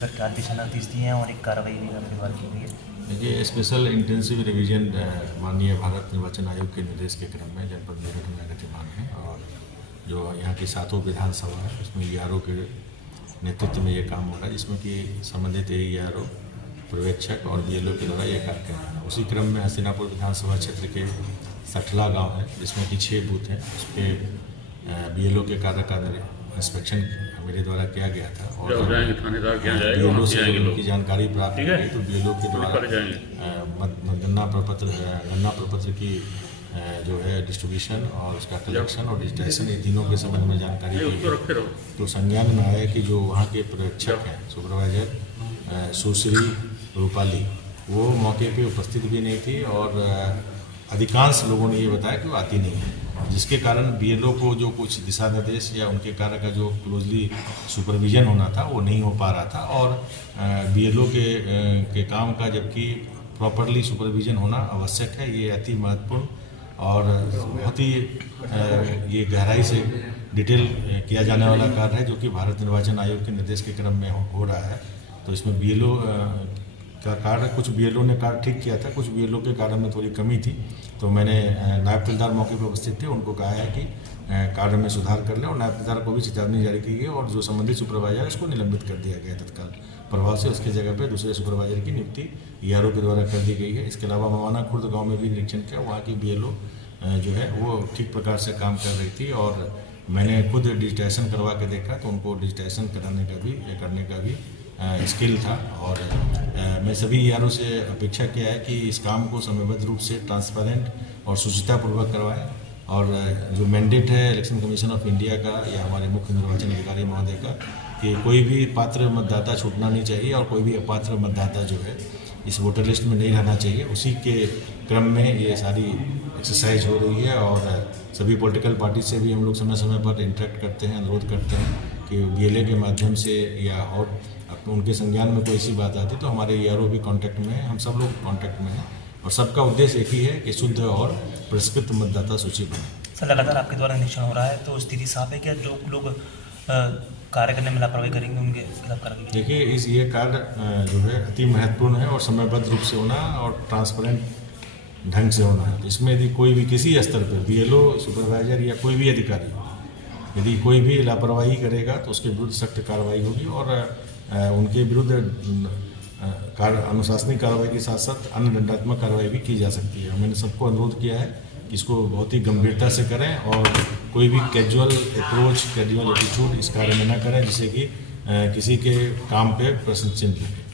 सरकार दिशा निर्देश दिए हैं और एक कार्रवाई भी कार्यवाही की गई है। देखिए, स्पेशल इंटेंसिव रिवीजन माननीय भारत निर्वाचन आयोग के निर्देश के क्रम में जनपद मेरठ में गतिमान है और जो यहाँ की 7 विधानसभा है उसमें ERO के नेतृत्व में ये काम हो रहा है, जिसमें कि संबंधित ERO पर्यवेक्षक और BLO के द्वारा ये कार्य कर रहे हैं। उसी क्रम में हस्तिनापुर विधानसभा क्षेत्र के सठला गाँव है, जिसमें कि 6 बूथ हैं। उसके BLO के कार्य का इंस्पेक्शन मेरे द्वारा किया गया था और BLO से उनकी जानकारी प्राप्त की गई तो BLO के द्वारा गन्ना प्रपत्र की जो है डिस्ट्रीब्यूशन और उसका कलेक्शन और डिजिटाइजेशन, ये तीनों के संबंध में जानकारी दी। तो संज्ञान में आया कि जो वहाँ के पर्यवेक्षक हैं, सुपरवाइजर सुश्री रूपाली, वो मौके पे उपस्थित भी नहीं थी और अधिकांश लोगों ने ये बताया कि वो आती नहीं है, जिसके कारण BLO को जो कुछ दिशा निर्देश या उनके कार्य का जो क्लोजली सुपरविजन होना था वो नहीं हो पा रहा था और BLO के काम का जबकि प्रॉपरली सुपरविजन होना आवश्यक है, ये अति महत्वपूर्ण और बहुत ही ये गहराई से डिटेल किया जाने वाला कार्य है, जो कि भारत निर्वाचन आयोग के निर्देश के क्रम में हो रहा है। तो इसमें BLO का कार्य, कुछ BLO ने कार्य ठीक किया था, कुछ BLO के कार्य में थोड़ी कमी थी, तो मैंने नायब तहसीलदार मौके पर उपस्थित थे, उनको कहा है कि कार्य में सुधार कर लें और नायब तहसीलदार को भी चेतावनी जारी की गई और जो संबंधित सुपरवाइजर है उसको निलंबित कर दिया गया तत्काल प्रभाव से। उसके जगह पे दूसरे सुपरवाइजर की नियुक्ति ERO के द्वारा कर दी गई है। इसके अलावा मवाना खुर्द गाँव में भी निरीक्षण किया, वहाँ की BLO जो है वो ठीक प्रकार से काम कर रही थी और मैंने खुद डिजिटाइजेशन करवा के देखा तो उनको डिजिटाइजेशन करने का भी स्किल था और मैं सभी ERO से अपेक्षा किया है कि इस काम को समयबद्ध रूप से ट्रांसपेरेंट और शुचितापूर्वक करवाएं और जो मैंडेट है इलेक्शन कमीशन ऑफ इंडिया का या हमारे मुख्य निर्वाचन अधिकारी महोदय का कि कोई भी पात्र मतदाता छूटना नहीं चाहिए और कोई भी अपात्र मतदाता जो है इस वोटर लिस्ट में नहीं रहना चाहिए, उसी के क्रम में ये सारी एक्सरसाइज हो रही है और सभी पॉलिटिकल पार्टी से भी हम लोग समय समय पर इंटरेक्ट करते हैं, अनुरोध करते हैं कि BLA के माध्यम से या और उनके संज्ञान में कोई ऐसी बात आती तो हमारे ERO भी कांटेक्ट में है, हम सब लोग कांटेक्ट में हैं और सबका उद्देश्य एक ही है कि शुद्ध और परिष्कृत मतदाता सूची बने। सर, लगातार आपके द्वारा निरीक्षण हो रहा है तो स्थिति साफ है क्या? जो लोग कार्य करने में लापरवाही करेंगे उनके खिलाफ कार्रवाई? देखिए, ये कार्य जो है अति महत्वपूर्ण है और समयबद्ध रूप से होना और ट्रांसपेरेंट ढंग से होना है। इसमें यदि कोई भी किसी स्तर पर BLO, सुपरवाइजर या कोई भी अधिकारी यदि कोई भी लापरवाही करेगा तो उसके विरुद्ध सख्त कार्रवाई होगी और उनके विरुद्ध अनुशासनिक कार्रवाई के साथ साथ अन्य दंडात्मक कार्रवाई भी की जा सकती है। मैंने सबको अनुरोध किया है कि इसको बहुत ही गंभीरता से करें और कोई भी कैजुअल अप्रोच, कैजुअल एटीट्यूड इस कार्य में न करें, जिससे कि किसी के काम पे प्रश्न चिन्ह लगे।